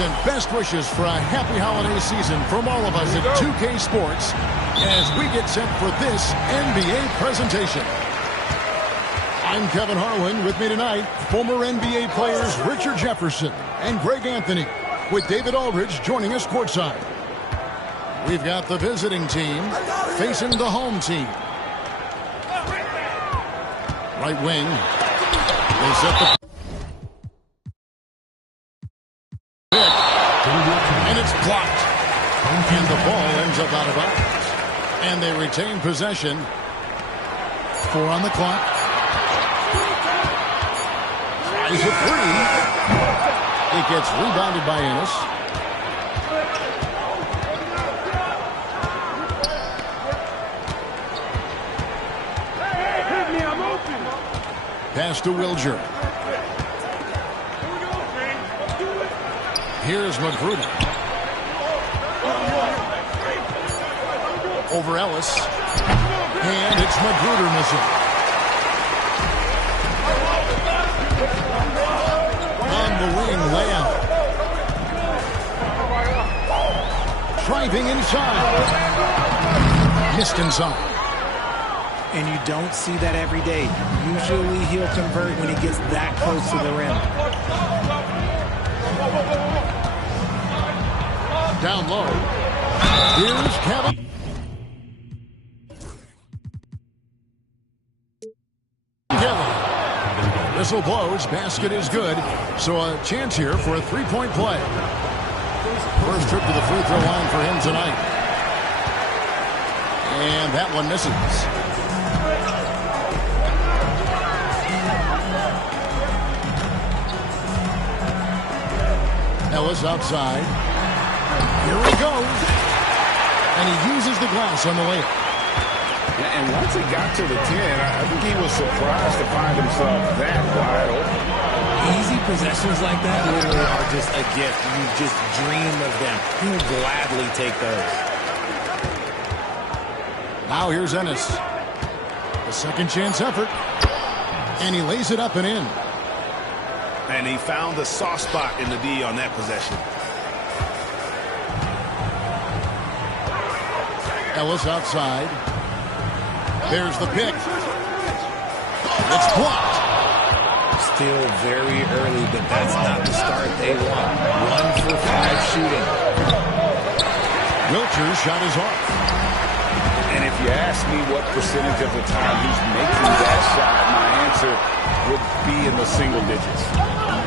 and best wishes for a happy holiday season from all of us at 2K Sports as we get set for this NBA presentation. I'm Kevin Harlan. With me tonight, former NBA players Richard Jefferson and Greg Anthony, with David Aldridge joining us courtside. We've got the visiting team facing the home team. Right wing. They set the pick. And it's blocked. And the ball ends up out of bounds. And they retain possession. 4 on the clock. Tries a 3. It gets rebounded by Ennis. Pass to Wilger. Here's Magruder. Over Ellis. And it's Magruder missing. On the wing layup. Driving inside. Missed inside. And you don't see that every day. Usually he'll convert when he gets that close to the rim. Down low. Here's Kevin. Whistle blows. Basket is good. So a chance here for a 3-point play. First trip to the free throw line for him tonight. And that one misses. Ellis outside. Here he goes. And he uses the glass on the layup. Yeah, and once he got to the 10, I think he was surprised to find himself that wide open. Easy possessions like that literally are just a gift. You just dream of them. He'll gladly take those. Now here's Ennis. A second chance effort. And he lays it up and in. And he found the soft spot in the D on that possession. Ellis outside. There's the pick. It's blocked. Still very early, but that's not the start they want. 1 for 5 shooting. Wilcher's shot is off. And if you ask me what percentage of the time he's making that shot, my answer would be in the single digits.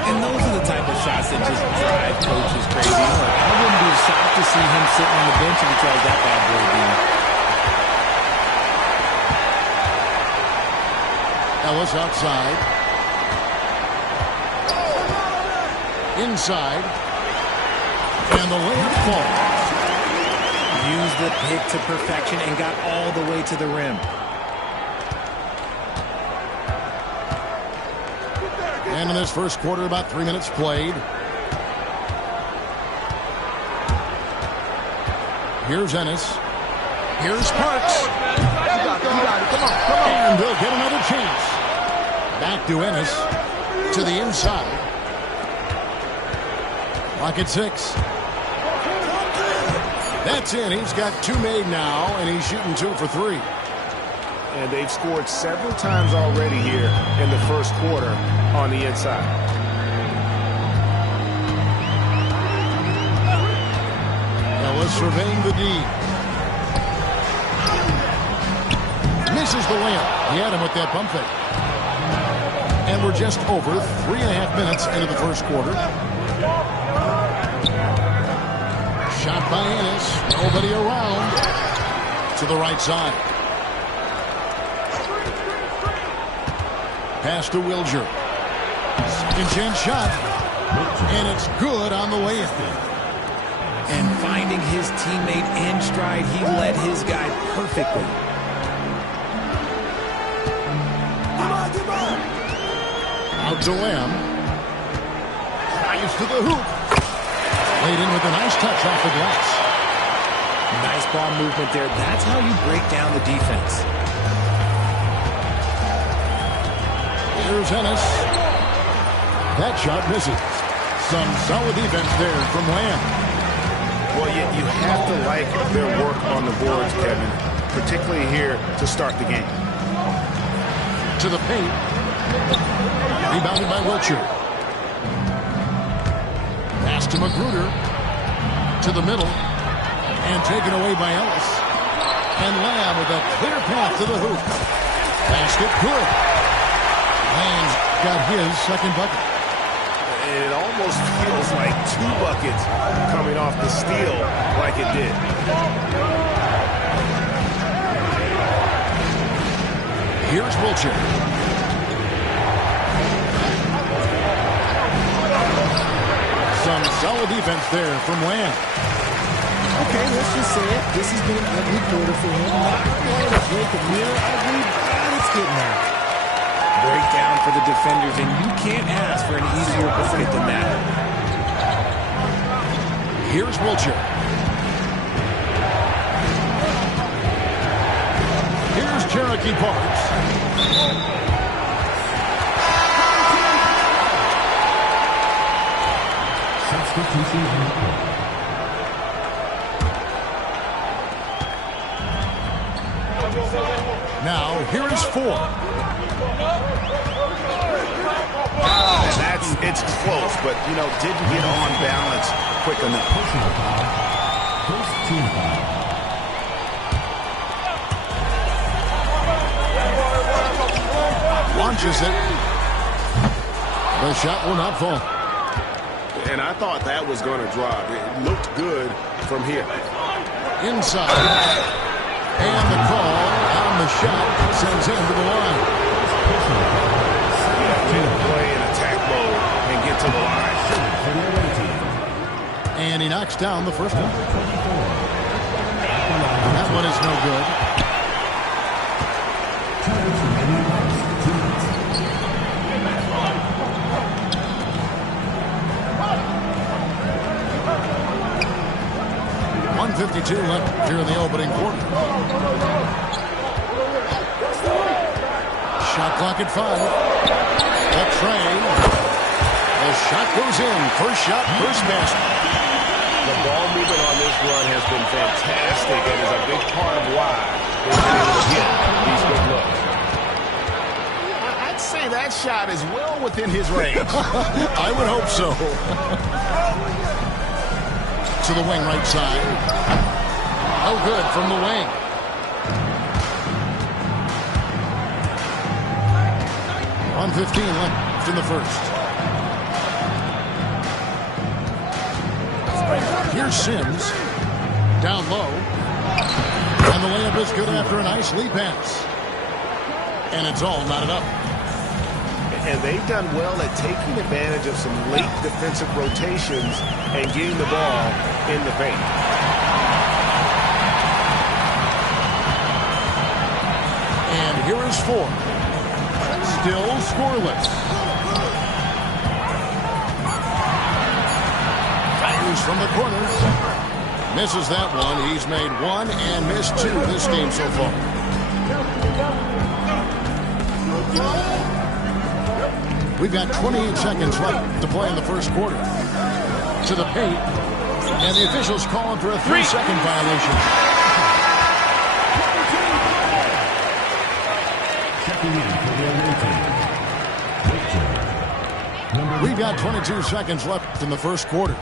And those are the type of shots that just drive coaches crazy. I wouldn't be shocked to see him sitting on the bench if he tries that bad boy again. Ellis outside. Inside. And the layup falls. Used the pick to perfection and got all the way to the rim. And in this first quarter, about 3 minutes played. Here's Ennis. Here's Parks. And they'll get another chance. Back to Ennis. To the inside. Clock at 6. That's in. He's got 2 made now, and he's shooting 2 for 3. And they've scored several times already here in the first quarter on the inside. Ellis surveying the D. Misses the layup. He had him with that pump fake. And we're just over 3.5 minutes into the first quarter. Shot by Ennis. Nobody around. To the right side. Pass to Wilger. Second chance shot. And it's good on the way in. And finding his teammate in stride, he led his guy perfectly. Out to Lamb. Drives to the hoop. Laid in with a nice touch off the glass. Nice ball movement there. That's how you break down the defense. Here's Ennis. That shot misses. Some solid defense there from Lamb. Well, you have to like their work on the boards, Kevin, particularly here to start the game. To the paint. Rebounded by Wiltshire. Pass to Magruder. To the middle. And taken away by Ellis. And Lamb with a clear path to the hoop. Basket good. Lamb's got his second bucket. It almost feels like 2 buckets coming off the steal like it did. Here's Wiltshire. Some solid defense there from Lamb. Okay, let's just say it. This has been an ugly quarter for him. Not quite a break of mirror ugly, but it's getting there. Breakdown for the defenders, and you can't ask for an easier bucket than that. Here's Wiltshire. Here's Cherokee Parks. Now, here is 4. It's close, but, didn't get on balance quick enough. Launches it. The shot will not fall. And I thought that was going to drop. It looked good from here. Inside. And the call on the shot sends him to the line. Play in attack mode and get to the line. And he knocks down the first one. That one is no good. .152 left here in the opening quarter. Shot clock at 5. The tray. The shot goes in. First shot, first basket. The ball movement on this run has been fantastic and is a big part of why they've been able to get these good looks. I'd say that shot is well within his range. I would hope so. To the wing right side. Oh, good from the wing. .115 left in the first. Here's Sims. Down low. And the layup is good after a nice lead pass. And it's all knotted up. And they've done well at taking advantage of some late defensive rotations and getting the ball in the paint. And here is 4. Still scoreless. Fires from the corner. Misses that one. He's made 1 and missed 2 this game so far. We've got 28 seconds left to play in the first quarter. To the paint. And the officials calling for a 3-second violation. We've got 22 seconds left in the first quarter.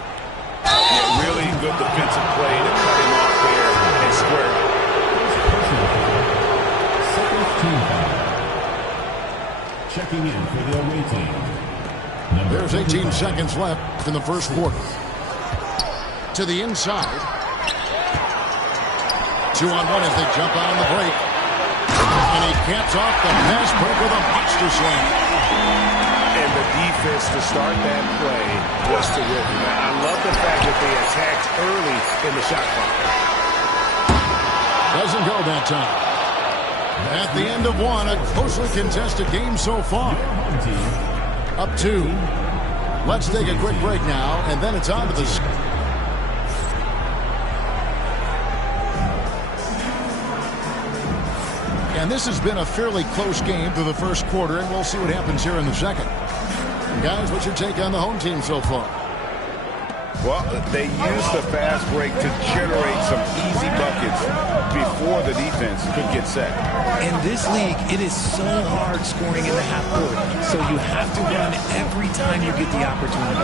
Yeah, really good defensive play to cut him off there and square it. Checking in for the away team. There's 18 seconds left in the first quarter. To the inside. 2-on-1 as they jump out on the break. And he caps off the pass break with a monster slam. And the defense to start that play was terrific. I love the fact that they attacked early in the shot clock. Doesn't go that time. At the end of 1, a closely contested game so far. Up 2. Let's take a quick break now, and then it's on to the... And this has been a fairly close game through the first quarter, and we'll see what happens here in the second. Guys, what's your take on the home team so far? Well, they use the fast break to generate some easy buckets before the defense could get set. In this league, it is so hard scoring in the half court, so you have to run every time you get the opportunity.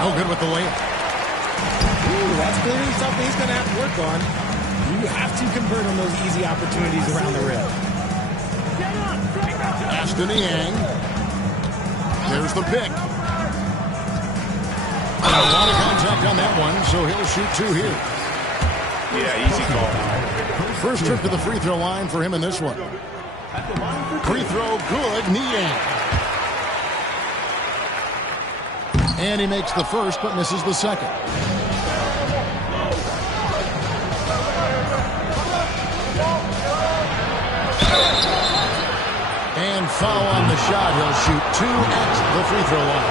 No good with the layup. Ooh, that's clearly something he's going to have to work on. You have to convert on those easy opportunities around the rim. Pass to Niang. There's the pick. A lot of contact on that one, so he'll shoot two here. Yeah, easy call. First trip to the free throw line for him in this one. Free throw good, Niang. And he makes the first but misses the second. And foul on the shot. He'll shoot two at the free throw line.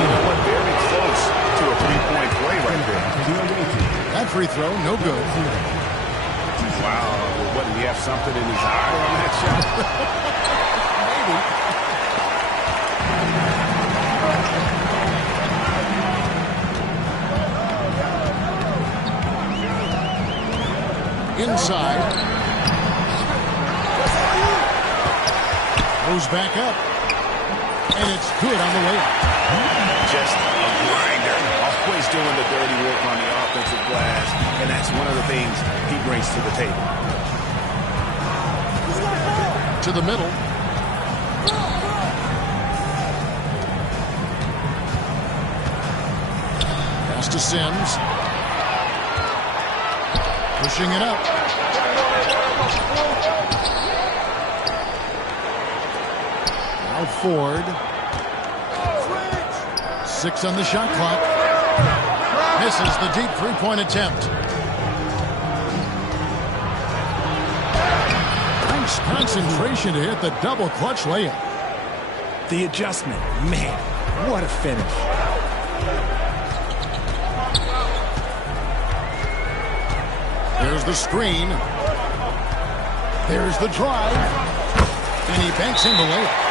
That went very close to a three-point play right there. That free throw, no good. Wow, what, did he have something in his eye on that shot? Maybe. Inside. Goes back up. And it's good on the way. Just a grinder. Always doing the dirty work on the offensive glass. And that's one of the things he brings to the table. To the middle. Pass to Sims. Pushing it up. Now Ford. 6 on the shot clock. Misses the deep three-point attempt. Nice concentration to hit the double clutch layup. The adjustment, man, what a finish. There's the screen. There's the drive. And he banks in the layup.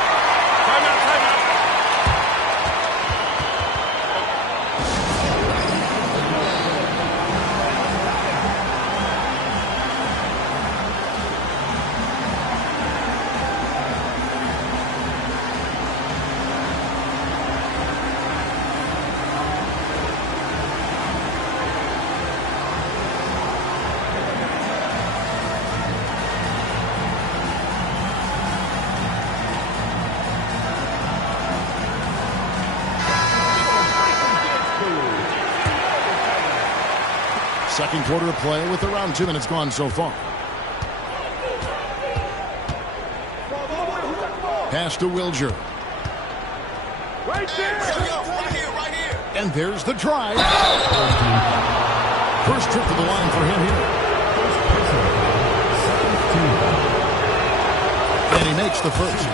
Second quarter of play with around 2 minutes gone so far. Pass to Wilger. Right there! Right here. And there's the drive. First trip to the line for him here. And he makes the first.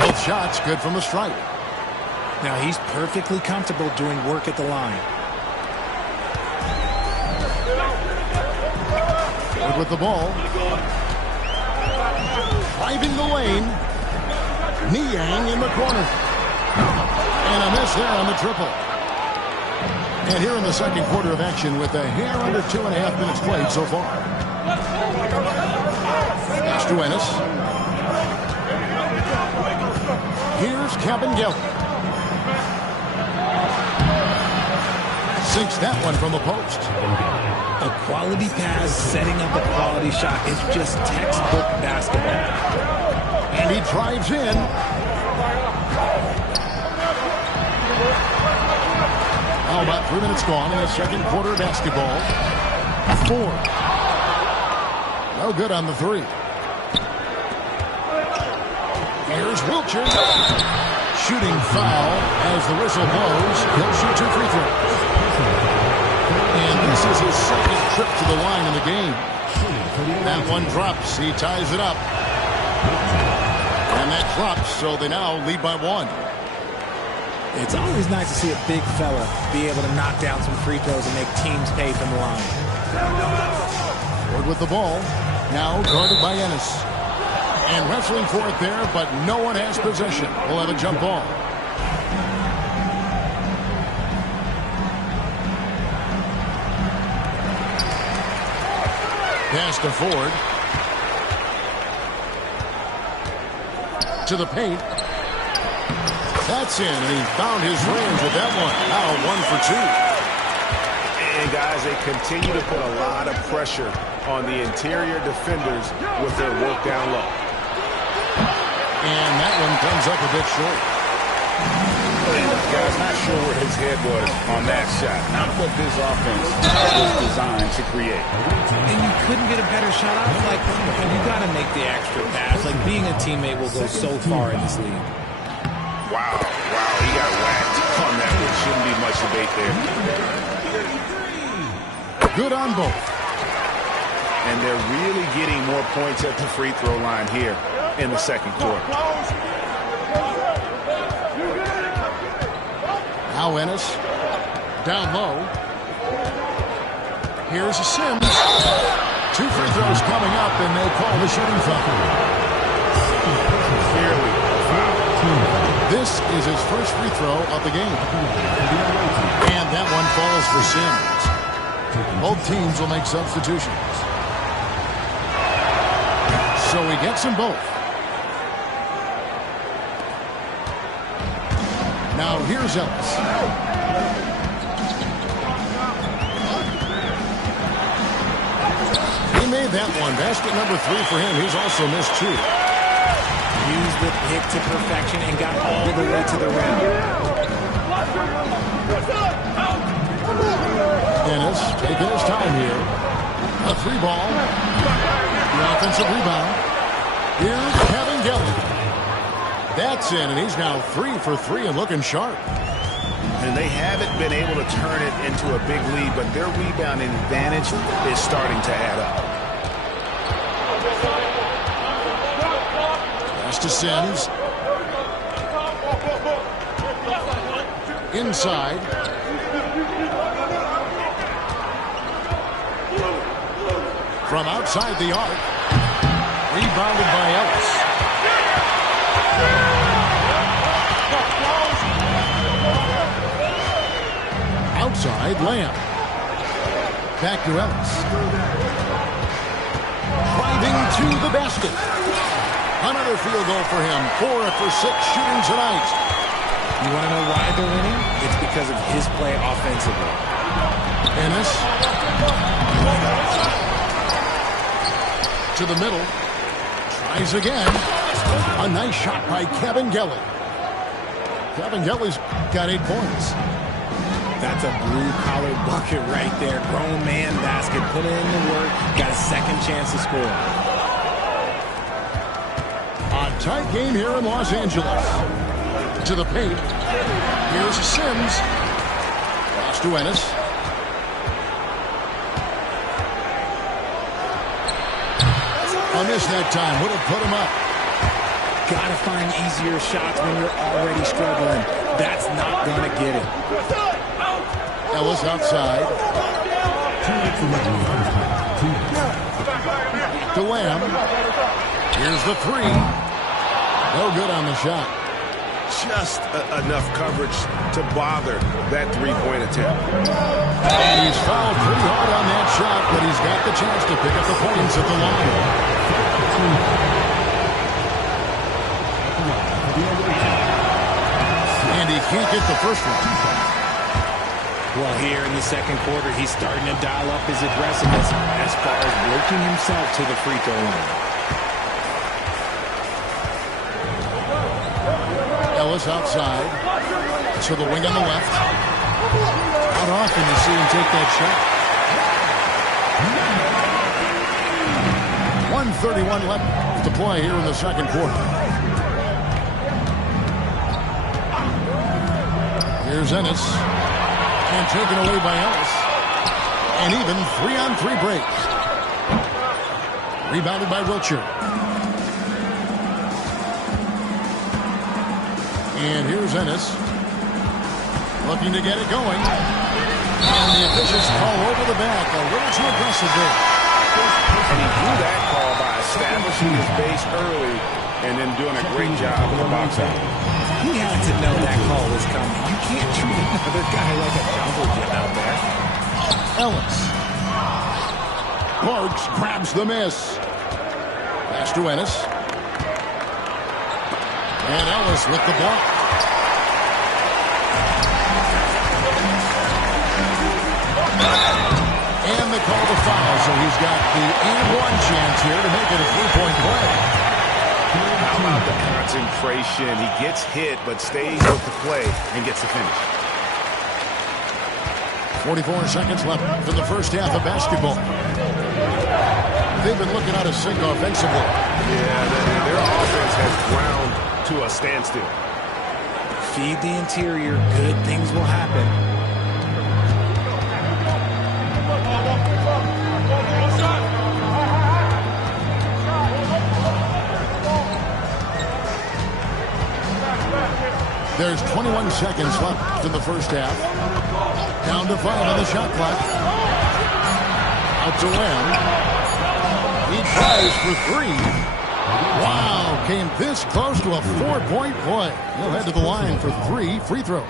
Both shots good from the stripe. Now he's perfectly comfortable doing work at the line. Good with the ball. Driving the lane. Niang in the corner. And a miss there on the triple. And here in the second quarter of action with a hair under 2.5 minutes played so far. Pass to Ennis. Here's Cabangel. Sinks that one from the post. A quality pass setting up a quality shot is just textbook basketball. And he drives in. How about 3 minutes gone in the second quarter of basketball? 4. No good on the 3. Here's Wilcher. Shooting foul as the whistle blows. He'll shoot 2 free throws. And this is his second trip to the line in the game. That one drops. He ties it up. And that drops, so they now lead by 1. It's always nice to see a big fella be able to knock down some free throws and make teams pay from the line. Ford with the ball. Now guarded by Ennis. And wrestling for it there, but no one has possession. We'll have a jump ball. Pass to Ford. To the paint. That's in, and he found his range with that one. Now 1 for 2. And guys, they continue to put a lot of pressure on the interior defenders with their work down low. And that one comes up a bit short. Guys, not sure where his head was on that shot. Not what this offense was designed to create. And you couldn't get a better shot off. Like, you got to make the extra pass. Like, being a teammate will go so far in this league. Wow, he got whacked on that one. Shouldn't be much debate there. Good on both. And they're really getting more points at the free throw line here in the second quarter. Now Ennis. Down low. Here's a Sims. 2 free throws coming up, and they call the shooting foul. Clearly a foul. This is his first free throw of the game. And that one falls for Sims. Both teams will make substitutions. So he gets them both. Now here's Ellis. He made that one. Basket number 3 for him. He's also missed 2. Used the pick to perfection and got all the way to the rim. Ennis taking his time here. A 3 ball. The offensive rebound. Here's Kevin Gelly. That's in, and he's now 3 for 3 and looking sharp. And they haven't been able to turn it into a big lead, but their rebounding advantage is starting to add up. Pass to Sims. Inside. From outside the arc. Rebounded by Ellis. Outside, Lamb. Back to Ellis. Driving to the basket. Another field goal for him. 4 for 6 shooting tonight. You want to know why they're winning? It's because of his play offensively. Ennis. To the middle. Tries again. A nice shot by Kevin Gelly. Kevin Gelly's got 8 points. That's a blue-collar bucket right there. Grown man basket. Put in the work. Got a second chance to score. A tight game here in Los Angeles. To the paint. Here's Sims. Pass to Ennis. A miss that time. Would have put him up. Gotta find easier shots when you're already struggling. That's not gonna get it. Ellis outside. To Lamb. Here's the 3. No good on the shot. Just enough coverage to bother that three-point attempt. And he's fouled pretty hard on that shot, but he's got the chance to pick up the points at the line. And he can't get the first one. Well, here in the second quarter, he's starting to dial up his aggressiveness as far as working himself to the free throw line. Ellis outside. To the wing on the left. Not often you see him take that shot. 1:31 left to play here in the second quarter. Here's Ennis. And taken away by Ellis. And even 3-on-3 break. Rebounded by Wiltshire. And here's Ennis. Looking to get it going. And the officials call over the back. A little too aggressive there. And he drew that call by a establishing his base early and then doing a great job in the box out. He had to know that call was coming. You can't treat another guy like a jungle gym out there. Ellis. Parks grabs the miss. Pass to Ennis. And Ellis with the block. And they call the foul, so he's got the and-one chance here to make it a three-point play. How about the concentration? He gets hit, but stays with the play and gets the finish. 44 seconds left in the first half of basketball. They've been looking out of sync offensively. Yeah, their offense has ground to a standstill. Feed the interior. Good things will happen. There's 21 seconds left in the first half. Down to 5 on the shot clock. Out to Lamb. He tries for 3. Wow, came this close to a 4-point play. He'll head to the line for 3 free throws.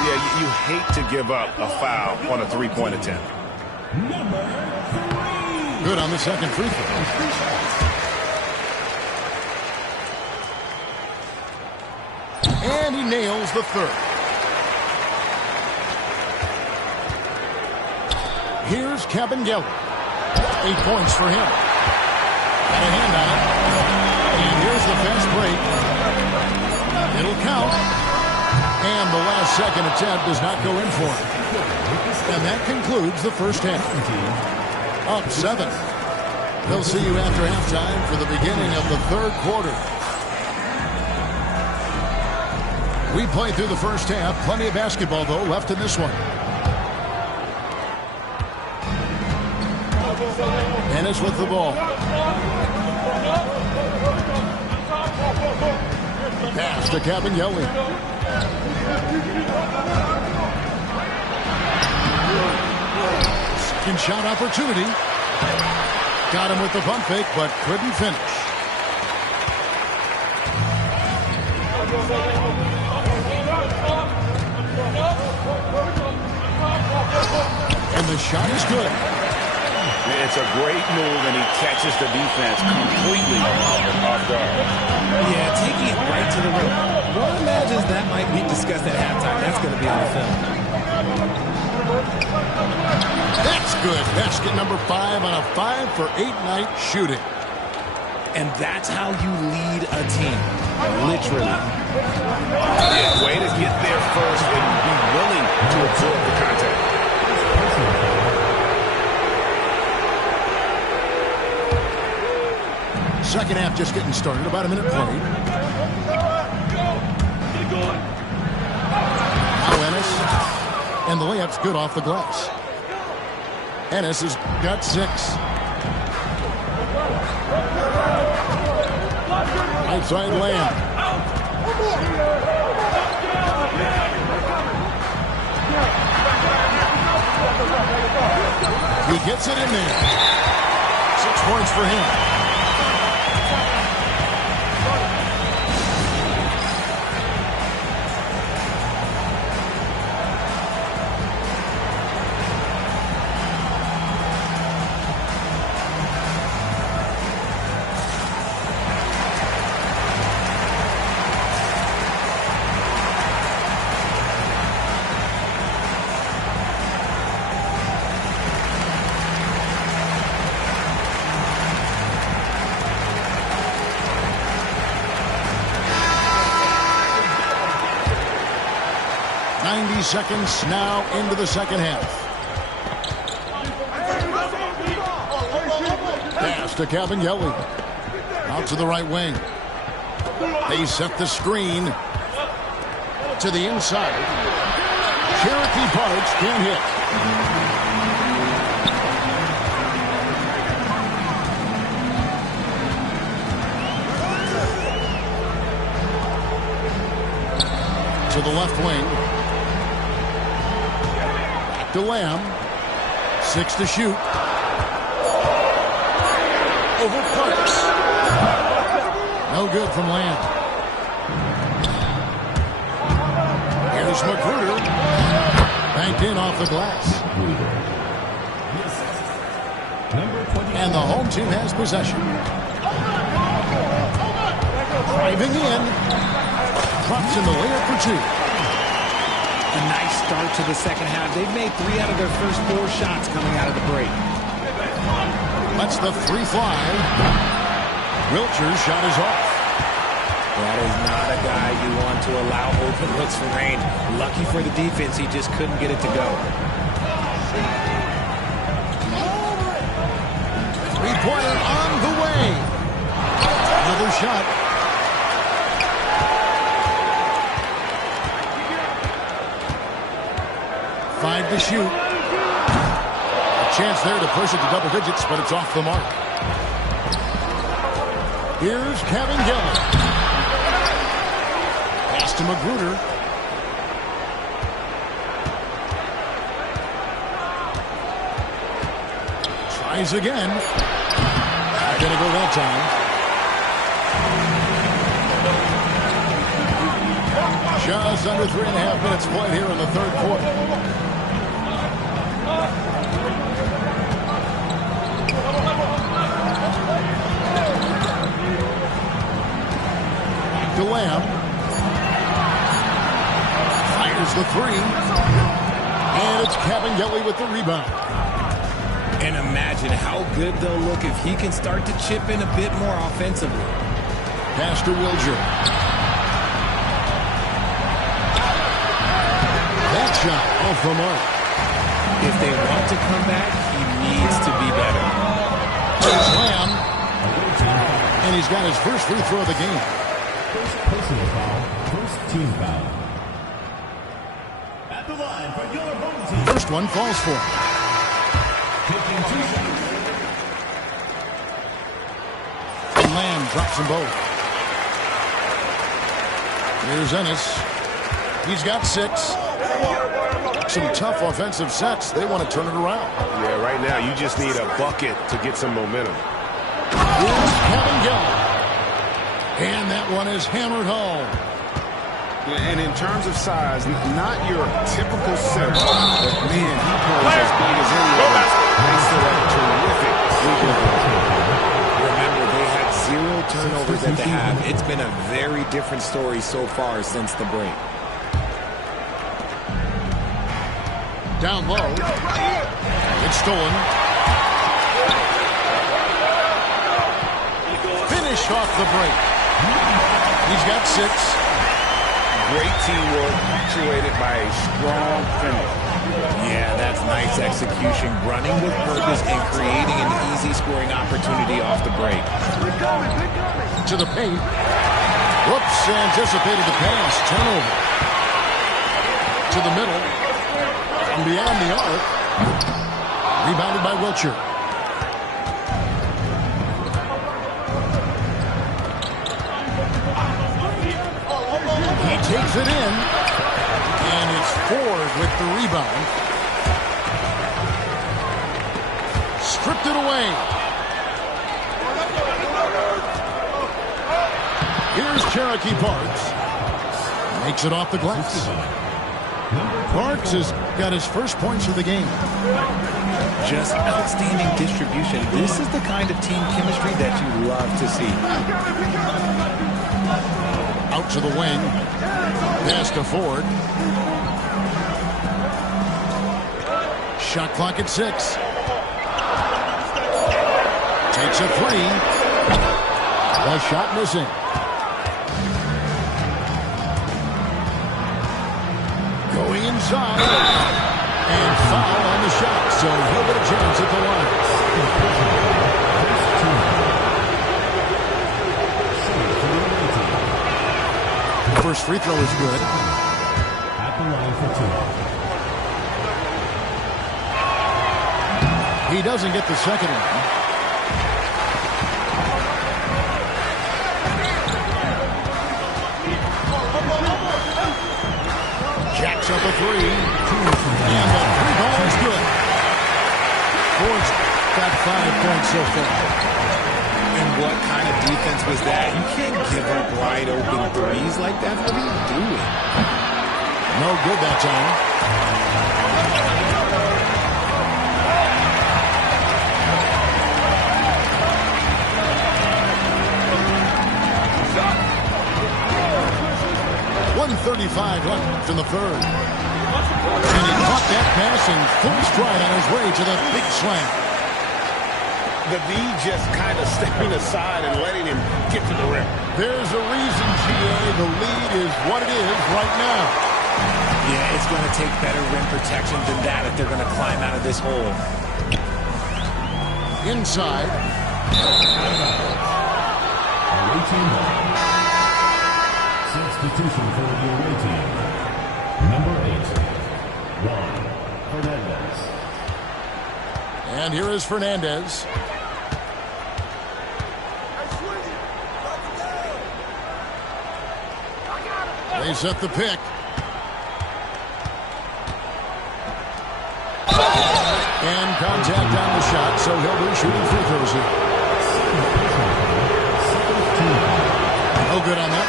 Yeah, you hate to give up a foul on a three-point attempt. Good on the second free throw. And he nails the third. Here's Cabangel. 8 points for him. Got a hand on it. And here's the fast break. It'll count. And the last second attempt does not go in for him. And that concludes the first half. Up 7. They'll see you after halftime for the beginning of the third quarter. We played through the first half. Plenty of basketball, though, left in this one. Ennis with the ball. Pass to Cabangeli. Second shot opportunity. Got him with the pump fake, but couldn't finish. And the shot is good. It's a great move, and he catches the defense completely off guard. Yeah, taking it right to the rim. One imagines that might be discussed at halftime. That's going to be on the film. That's good. Basket number 5 on a 5-for-8 night shooting. And that's how you lead a team. Literally. Yeah, way to get there first and be willing to absorb the contact. Second half just getting started. About a minute played. Now Ennis. And the layup's good off the glass. Ennis has got 6. Right side Lamb. He gets it in there. 6 points for him. Seconds now into the second half. Pass to Cabangeli. Out to the right wing. They set the screen to the inside. Cherokee Parks can't hit. To the left wing. To Lamb. 6 to shoot. over Parks. No good from Lamb. Here's Magruder. Banked in off the glass. And the home team has possession. Driving in. Drops in the layup for two. A nice start to the second half. They've made 3 out of their first 4 shots coming out of the break. Lets the 3 fly. Wilcher's shot is off. That is not a guy you want to allow open looks for range. Lucky for the defense, he just couldn't get it to go. Three-pointer on the way. Another shot. Five to shoot. A chance there to push it to double digits, but it's off the mark. Here's Kevin Gelly. Pass to Magruder. Tries again. Not going to go that time. Just under 3.5 minutes played here in the third quarter. Lamb fires the 3, and it's Kevin Gelly with the rebound. And imagine how good they'll look if he can start to chip in a bit more offensively. Pass to Wilcher. That shot off the mark. If they want to come back, he needs to be better. There's Lamb, and he's got his first free throw of the game. First personal foul, first team foul. At the line for your home team. First one falls for him. 52 seconds. And Lamb drops them both. Here's Ennis. He's got 6. Some tough offensive sets. They want to turn it around. Yeah, right now you just need a bucket to get some momentum. Here's Kevin Gelly. And that one is hammered home. And in terms of size, not your typical center, but man, he plays as big as anyone. Thanks to that terrific league. Remember, they had 0 turnovers at the half. It's been a very different story so far since the break. Down low. It's stolen. Finish off the break. He's got 6. Great teamwork, punctuated by a strong finish. Yeah, that's nice execution. Running with purpose and creating an easy scoring opportunity off the break. To the paint. Whoops, anticipated the pass. Turnover. To the middle. And beyond the arc. Rebounded by Wilcher. He takes it in, and it's Ford with the rebound. Stripped it away. Here's Cherokee Parks. Makes it off the glass. Parks has got his first points of the game. Just outstanding distribution. This is the kind of team chemistry that you love to see. Out to the wing. Pass to Ford. Shot clock at 6. Takes a 3. The shot missing. Going inside. And foul on the shot. So he'll get a chance at the line. First free throw is good. At the line for 2. He doesn't get the second one. Jacks up a 3. And the 3 ball is good. Ford's got 5 points so far. What kind of defense was that? You can't give up wide open threes like that. What are you doing? No good that time. .135 left in the third. And he caught that pass in full stride on his way to the big slam. The V just kind of stepping aside and letting him get to the rim. There's a reason, GA. The lead is what it is right now. Yeah, it's going to take better rim protection than that if they're going to climb out of this hole. Inside. Away team ball. Substitution for the away team. Number 8, Juan Fernandez. And here is Fernandez. They set the pick. And contact on the shot, so he'll be shooting free throws here. No good on that.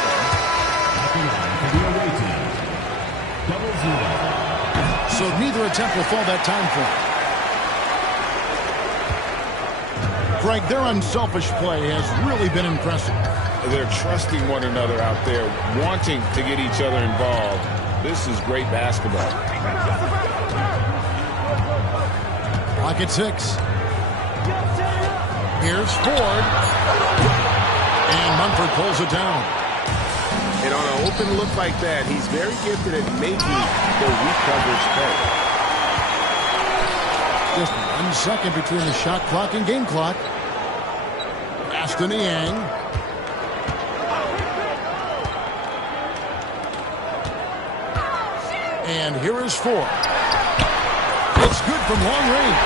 So neither attempt will fall that time for him. Frank, their unselfish play has really been impressive. They're trusting one another out there, wanting to get each other involved. This is great basketball. Clock at 6. Here's Ford. And Munford pulls it down. And on an open look like that, he's very gifted at making the weak coverage pay. Just 1 second between the shot clock and game clock. Aston Yang. And here is Ford. It's good from long range.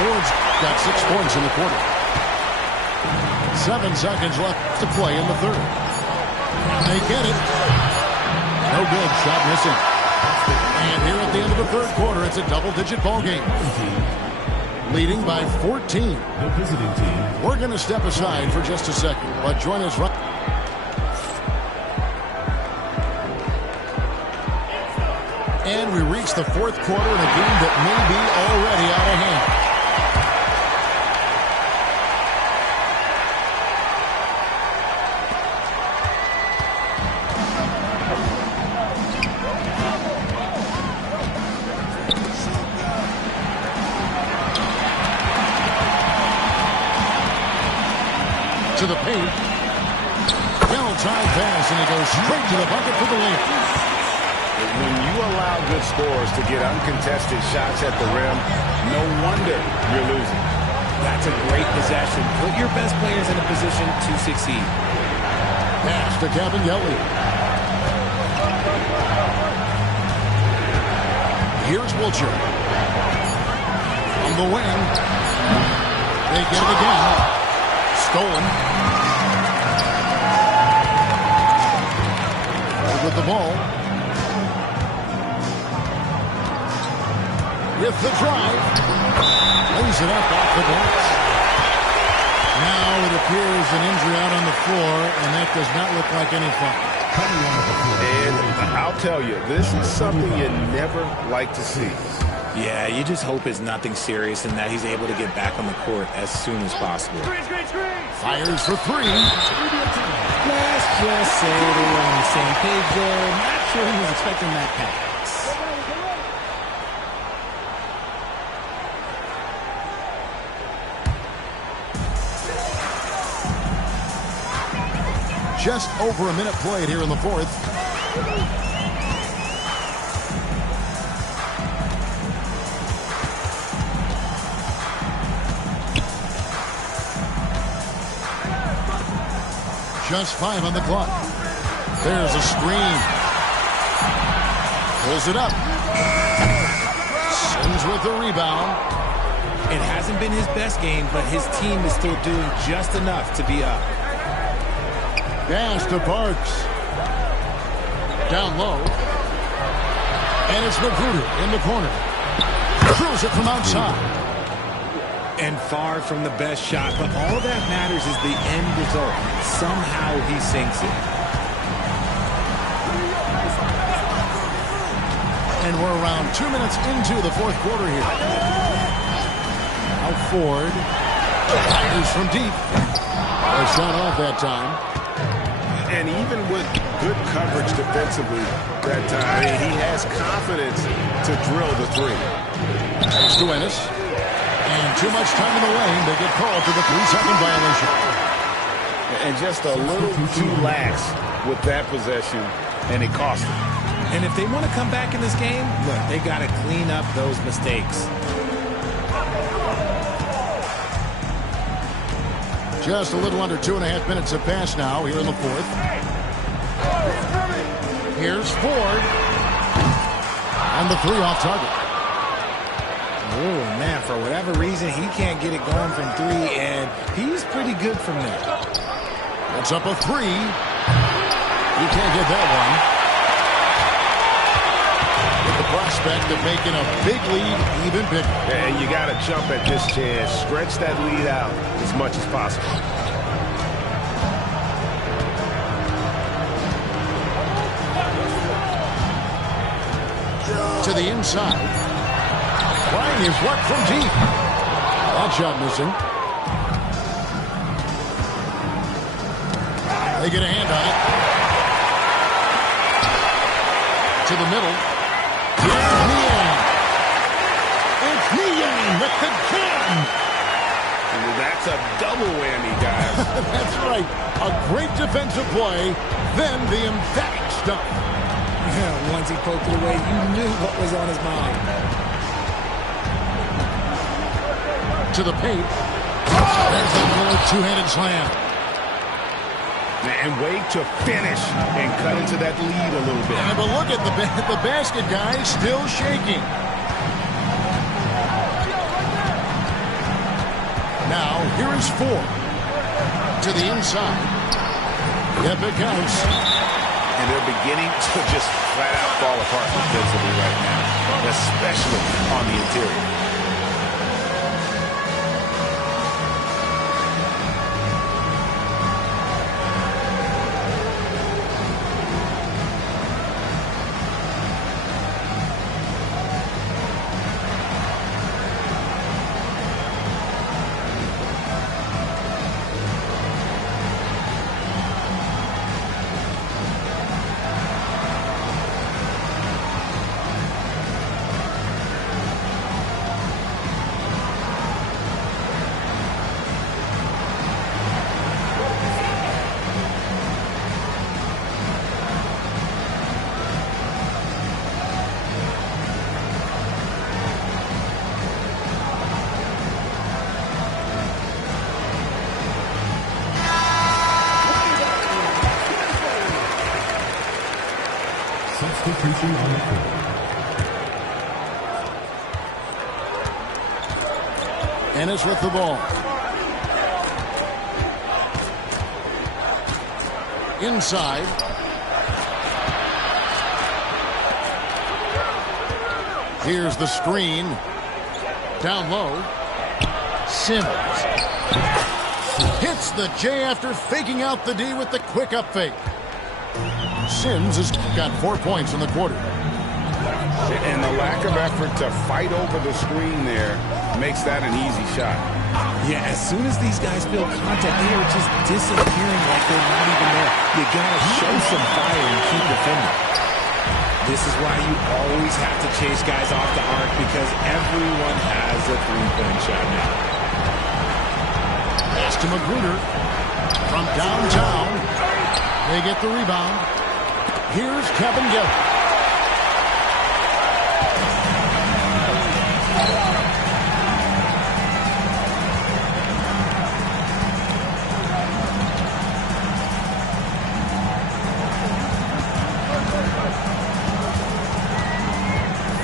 Ford's got 6 points in the quarter. 7 seconds left to play in the third. And they get it. No good. Shot missing. And here at the end of the third quarter, it's a double-digit ball game. Leading by 14. The visiting team. We're going to step aside for just a second, but join us right. And we reach the fourth quarter in a game that may be already out of hand. To the paint. Well-timed pass, and he goes straight to the bucket for the layup. When you allow good scorers to get uncontested shots at the rim, no wonder you're losing. That's a great possession. Put your best players in a position to succeed. Pass to Kevin Yelly. Here's Wilcher. On the wing. They get it again. Stolen. With the ball. With the drive. Lays it up off the glass. Now it appears an injury out on the floor, and that does not look like any fun. And I'll tell you, this is something you never like to see. Yeah, you just hope it's nothing serious and that he's able to get back on the court as soon as possible. Fires for 3. Let's just say they were on the same page there. Not sure he was expecting that pass. Just over a minute played here in the fourth. Just 5 on the clock. There's a screen. Pulls it up. Sims with the rebound. It hasn't been his best game, but his team is still doing just enough to be up. Pass to Parks. Down low. And it's Magruder in the corner. Throws it from outside. And far from the best shot, but all that matters is the end result. Somehow he sinks it. And we're around 2 minutes into the fourth quarter here. Now Ford. Fires from deep. A shot off that time. And even with good coverage defensively that time, he has confidence to drill the three. Thanks to Ennis. And too much time in the lane. They get called for the 3-second violation. And just a little too lax with that possession, and it cost them. And if they want to come back in this game, look, they got to clean up those mistakes. Just a little under 2.5 minutes have passed now here in the fourth. Here's Ford. And the three off target. Oh, man, for whatever reason, he can't get it going from three, and he's pretty good from there. That's up a three. He can't get that one. With the prospect of making a big lead even bigger. And you got to jump at this chance. Stretch that lead out as much as possible. To the inside. Trying his work from deep. That shot missing. They get a hand on it. To the middle. Here's Niang. It's Niang with the jam. That's a double whammy, guys. That's right. A great defensive play, then the emphatic stuff. Yeah, once he poked it away, you knew what was on his mind. To the paint. There's another two-handed slam. And wait to finish and cut into that lead a little bit. Yeah, but look at the basket, guys, still shaking. Now, here is Ford. To the inside. Yep, it counts. And they're beginning to just flat out fall apart defensively right now, especially on the interior. Substitution on the court. Ennis with the ball. Inside. Here's the screen. Down low. Simmons. Hits the J after faking out the D with the quick up fake. Sims has got 4 points in the quarter. And the lack of effort to fight over the screen there makes that an easy shot. Yeah, as soon as these guys feel contact, they are just disappearing like they're not even there. You gotta show some fire and keep defending. This is why you always have to chase guys off the arc, because everyone has a three-point shot now. Pass to Magruder from downtown. They get the rebound. Here's Kevin Gill.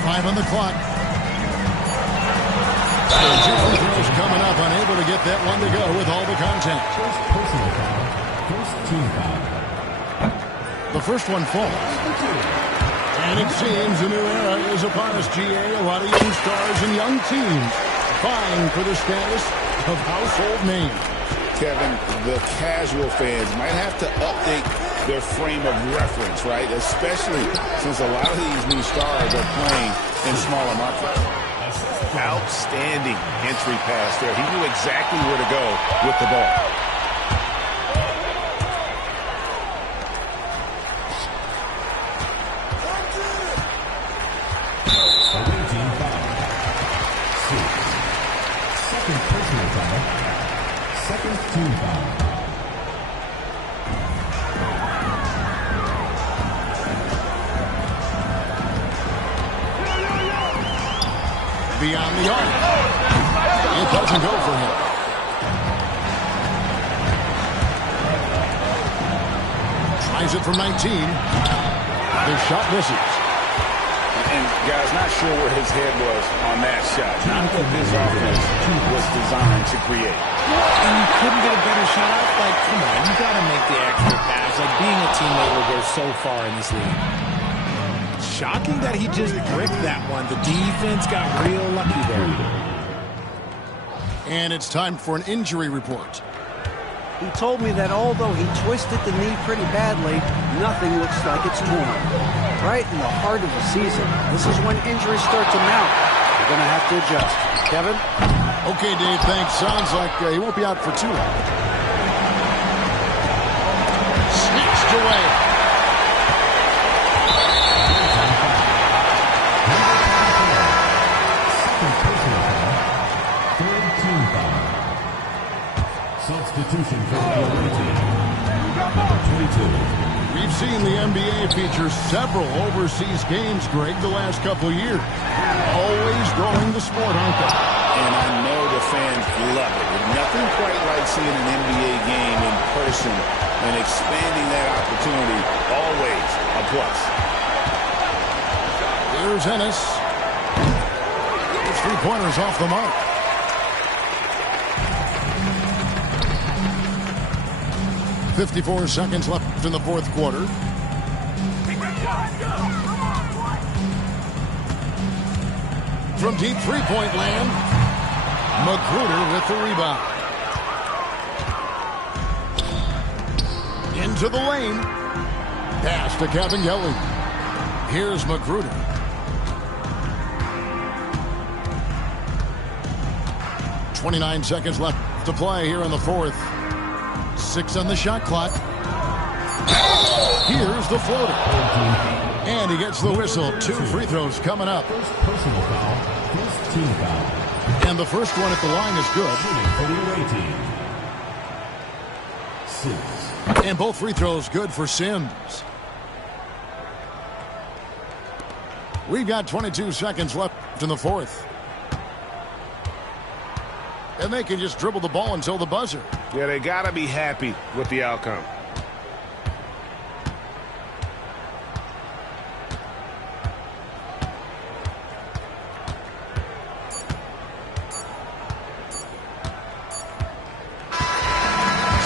Five on the clock. Two free throws coming up, unable to get that one to go with all the contact. First personal foul. First team foul. The first one falls. And it seems a new era is upon us, GA. A lot of young stars and young teams vying for the status of household name. Kevin, the casual fans might have to update their frame of reference, right? Especially since a lot of these new stars are playing in smaller markets. Outstanding entry pass there. He knew exactly where to go with the ball. Second personal foul. Second team foul. Beyond the arc. It doesn't go for him. Tries it from 19. The shot misses. And, guys, not sure where his head was on that shot. Not what this offense was designed to create. And you couldn't get a better shot out? Like, come on, you got to make the extra pass. Like, being a teammate will go so far in this league. Shocking that he just bricked that one. The defense got real lucky there. And it's time for an injury report. He told me that although he twisted the knee pretty badly, nothing looks like it's torn. Right in the heart of the season, this is when injuries start to mount. You're going to have to adjust. Kevin? Okay, Dave, thanks. Sounds like he won't be out for too long. Snatched away. Substitution for the away team. Number 22. We've seen the NBA feature several overseas games, Greg, the last couple of years. Always growing the sport, aren't they? And I know the fans love it. There's nothing quite like seeing an NBA game in person, and expanding that opportunity, always a plus. Here's Ennis. His three-pointers off the mark. .54 seconds left in the fourth quarter. From deep three-point land, Magruder with the rebound. Into the lane. Pass to Kevin Gelly. Here's Magruder. .29 seconds left to play here in the fourth. 6 on the shot clock. Here's the floater. And he gets the whistle. 2 free throws coming up. First personal foul. First team foul. And the first one at the line is good. For the away team. 6. And both free throws good for Sims. We've got 22 seconds left in the fourth. And they can just dribble the ball until the buzzer. Yeah, they got to be happy with the outcome.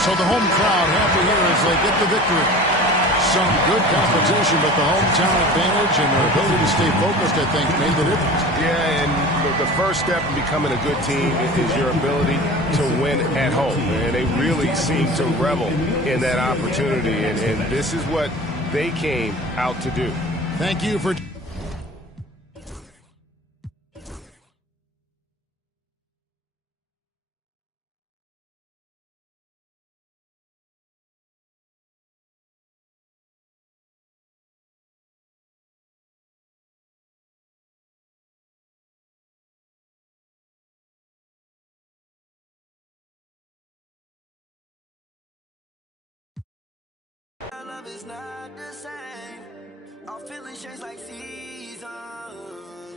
So the home crowd happy here as they get the victory. Some good competition, but the hometown advantage and their ability to stay focused, I think, made the difference. Yeah, and the first step in becoming a good team is your ability to win at home. And they really seem to revel in that opportunity. And this is what they came out to do. Thank you for... Love is not the same. Our feelings change like seasons.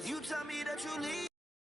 You tell me that you leave.